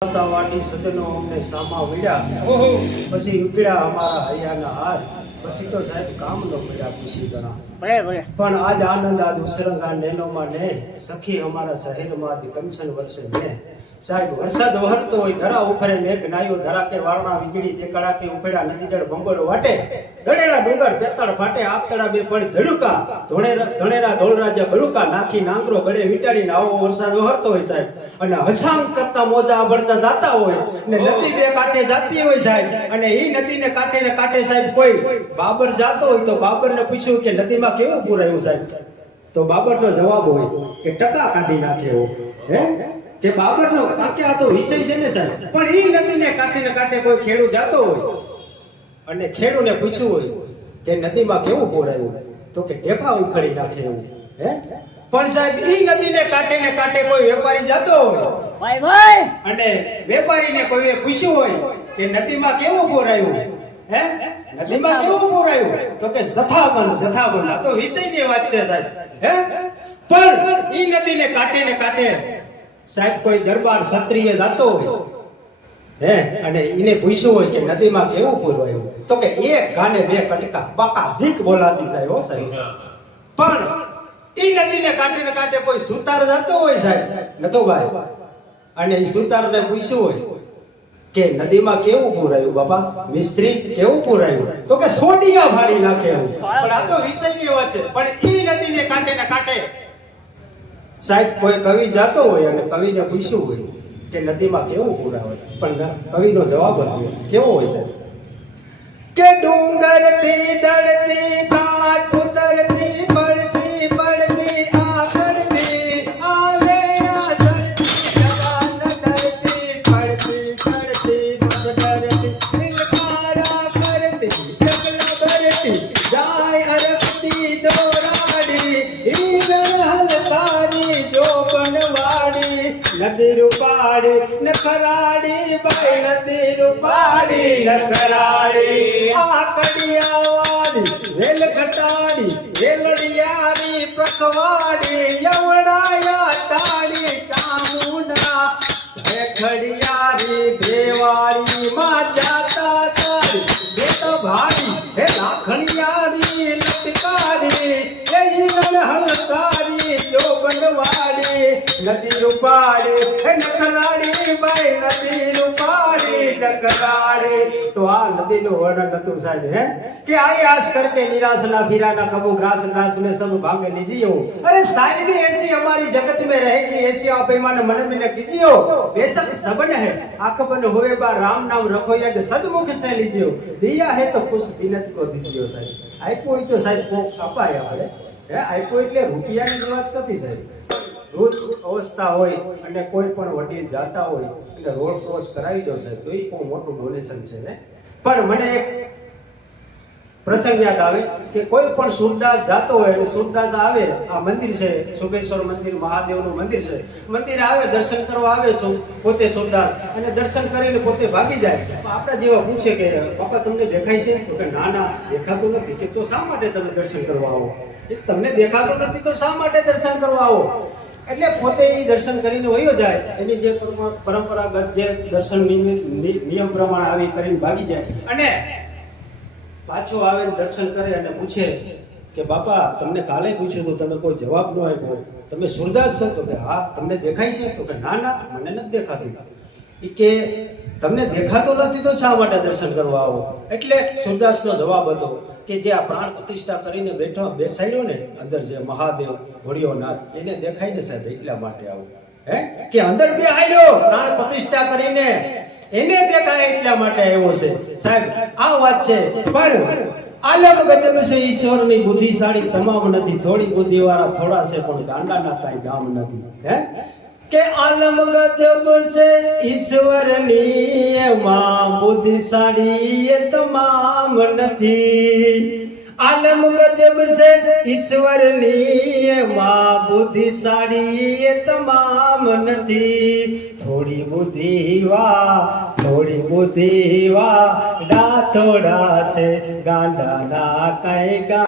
વાટી સદનો અમને સામા વળ્યા પછી ઉકળ્યા અમારા હૈયાના હાર પછી તો સાહેબ કામ ન પડ્યા પૂછી ભલે પણ આજ આનંદ આજ ઉસરંગા નેનોમાં ને સખી અમારા શહેરમાં કમસન વર્ષે ને સાહેબ, વરસાદ વહરતો હોય, ધરા ઉફરે મેઘ નાયો, ધરા કે વારણા વીજળી તે કડાકે ઉફેડા નદી જળ બંગોળ વાટે. ગળેલા ડુંગર પેતળ ફાટે, આપતળા બે પડી ધડુકા. ધોળેરા ધોળેરા ઢોળરાજા બળુકા નાખી નાંગરો ગળે વીટાડીને આવો વરસાદ વહરતો હોય, સાહેબ. અને હસામ કરતા મોજા આંબળતા જાતા હોય ને નદી બે કાંઠે જાતી હોય, સાહેબ. અને એ નદીને કાંઠે ને કાંઠે, સાહેબ, કોઈ બાબર જાતો હોય તો બાબરને પૂછ્યું કે નદીમાં કેવું પૂરાયું સાહેબ? તો બાબરનો જવાબ હોય કે ટકા કાઢી નાખે હે? કે બાબરનો કારણ કે આ તો વિષય છે ને સાહેબ? પણ એ નદીને કાંઠે ને કાંઠે કોઈ ખેડૂત જાતો હોય અને ખેડૂને પૂછ્યું હોય કે નદીમાં કેવું પોરાયું તો કે ઢેફા ઉખડી નાખે એવું. હે? પણ સાહેબ ઈ નદીને કાંઠે ને કાંઠે કોઈ વેપારી જાતો હોય ભાઈ ભાઈ! અને વેપારીને કોઈએ પૂછ્યું હોય કે નદીમાં કેવું પોરાયું હે? નદીમાં કેવું પોરાયું તો કે જથાબંધ જથાબંધ આ તો વિષયની વાત છે સાહેબ. હે? પણ ઈ નદીને કાંઠે ને કાંઠે સાહેબ, કોઈ દરબાર ક્ષત્રિય જાતો હોય, હે, અને એને પૂછ્યું હોય કે નદીમાં કેવું પૂરવાયું? તો કે એક ગાને બે કટકા બાકા ઝીક બોલાતી જાય હો સાહેબ. પણ એ નદીને કાંઠે કાંઠે કોઈ સુતાર જતો હોય સાહેબ? નતો ભાઈ. અને એ સુતારને પૂછ્યું હોય કે નદીમાં કેવું પૂરાયું બાપા? મિસ્ત્રી કેવું પૂરાયું? તો કે સોડિયા ભાડી નાખે પણ આ તો વિષયની વાત છે. પણ એ નદીને કાંઠે ને કાંઠે સાહેબ, કોઈ કવિ જાતો હોય અને કવિને પૂછ્યું હોય કે નદીમાં કેવું પૂરાવે? પણ કવિનો જવાબ આવ્યો કેવો હોય સાહેબ? કે ડુંગરથી ડળતી કાઠ ઉતરતી નખરાડી ભાઈ નદી રૂપાડી નખરાડી આ કડિયાવાડી વેલ ઘટાડી વેલડિયારી પ્રખવાડી, યવડાયા તાળી ચામુંડા ખડિયારી દેવાળી માં જાતા તારી બેટ ભાડી હે લાખણિયારી લટકારી, હે હિરણ હલકારી જો બનવાડી નદી રૂપાડી હે નકરાડી નદી નું પાણી ટકરાડે તો આ નદી નું વર્ણન હતું સાહેબ, હે? કે આઈ આસ કરકે નિરાશના ફીરાના કબુ ગ્રાસ ગ્રાસ મે સબ ભાગે લીજીઓ અરે સાહેબ એસી અમારી જગત મે રહેગી એસી આ પેમાને मन में न कीजियो बेशक सबन है आंख बन होवे बा राम नाम रखो यद सदमुख से लीजियो दिया है तो कुछ बिनत को दीजियो साहब આપ્યો તો સાહેબ કોક અપાય આપણે હે, આપ્યો એટલે રૂપિયાની વાત નથી સાહેબ. વૃદ્ધ અવસ્થા હોય અને કોઈ પણ વડીલ જાતા હોય અને રોડ ક્રોસ કરાવી દો સાહેબ, તો એ બહુ મોટું ડોનેશન છે ને. પણ મને એક પ્રસંગ યાદ આવે કે કોઈ પણ સુરદાસ જાતો હોય અને સુરદાસ આવે, આ મંદિર છે સુબેશ્વર મંદિર, મહાદેવનું મંદિર છે, મંદિર આવે, દર્શન કરવા આવે છું, પોતે સુરદાસ, અને દર્શન કરીને પોતે ભાગી જાય. આપણા જેવા પૂછે કે, બાપા તમને દેખાય છે? તો કે ના ના દેખાતું નથી, કે તો શા માટે તમે દર્શન કરવા આવો? તમને દેખાતું નથી, તો શા માટે દર્શન કરવા આવો? એટલે પોતે એ દર્શન કરીને વયો જાય. એની જે પરંપરાગત જે દર્શન નિયમ પ્રમાણે આવી કરીને ભાગી જાય. અને પાછો આવે દર્શન કરે અને પૂછે કે, બાપા, તમને કાલે પૂછ્યું તો તમે કોઈ જવાબ ન આપ્યો. તમે સુરદાસ છો? તો કે, હા, તમને દેખાય છે. તો કે, ના ના, મને નથી દેખાતું. એ કે, તમને દેખાતો નથી તો શા માટે દર્શન કરવા આવો? એટલે સુરદાસનો જવાબ હતો. કે જે આ પ્રાણ પ્રતિષ્ઠા કરીને બેઠો બેસાડ્યો ને અંદર જે મહાદેવ, ભોળિયોનાથ, એને દેખાય ને સાહેબ એટલા માટે આવું. હે? કે અંદર બે આલ્યો પ્રાણ પ્રતિષ્ઠા કરીને. એને દેખાય એટલા માટે આવ્યો છે. સાહેબ, આ વાત છે. પણ આલમ ગજબ છે ઈશ્વરની બુદ્ધિશાળી, તમામ નથી. થોડી બુદ્ધિ વાળા થોડા છે, પણ ગાંડાના કાંઈ ગામ નથી. હે? કે આલમ ગજબ છે ઈશ્વરની, એમાં બુદ્ધિશાળી તમામ નથી. આલમ ગજબ છે ઈશ્વરની, એમાં બુદ્ધિશાળી તમામ નથી. થોડી બુદ્ધિ વા થોડી બુદ્ધિ વા ડા થોડા છે ગાંડાના કઈ ગા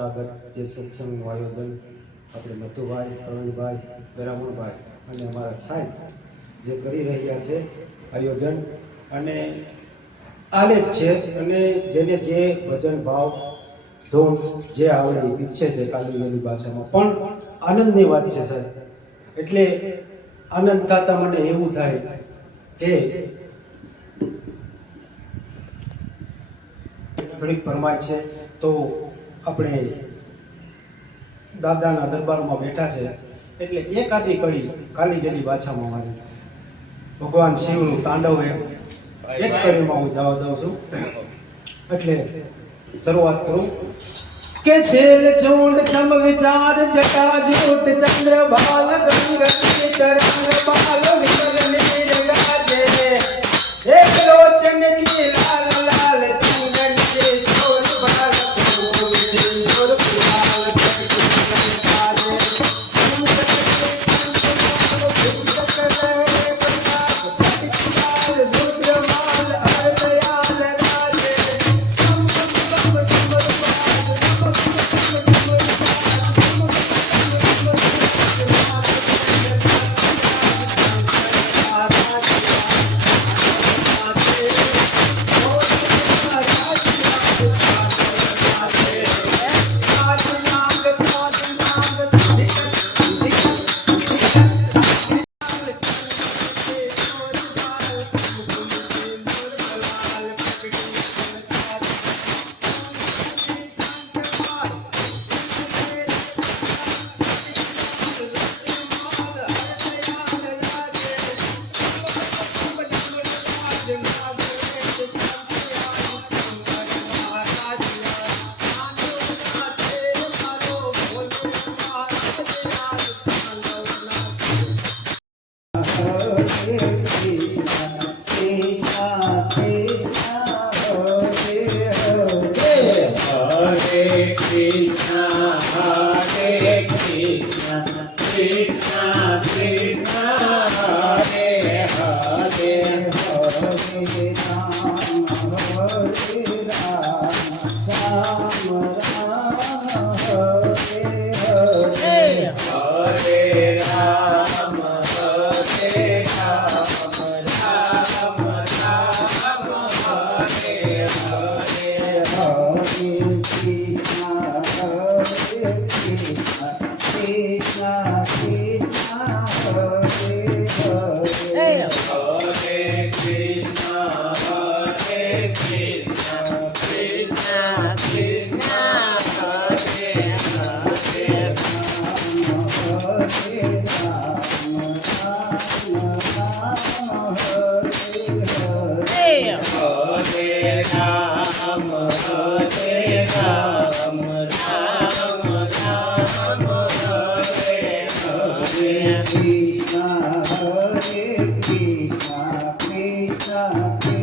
પરંપરાગત જે સત્સંગનું આયોજન આપણે મધુભાઈ, પ્રવીણભાઈ વેરામણભાઈ અને અમારા સાહેબ જે કરી રહ્યા છે આયોજન અને આલે જ છે અને જેને જે ભજન, ભાવ, ધૂન જે આવડે એ છે કાલીની ભાષામાં. પણ આનંદની વાત છે સાહેબ. એટલે આનંદ થતા મને એવું થાય કે થોડીક ફરમાય છે તો આપણે દાદાના દરબારમાં બેઠા છે. એટલે એકાદી કડી કાલી જેલી ભાષામાં મારી ભગવાન શિવનું તાંડવ એ એક કડીમાં હું જવા દઉં છું. એટલે શરૂઆત કરું. કે છેલ ચૂંડ ચમ વિચાર જટા જૂટ ચંદ્ર ભાલ ગંગ તરંગ બાલ વિમલ નીર ગાજે એક લોચન કી લાલ Krishna Krishna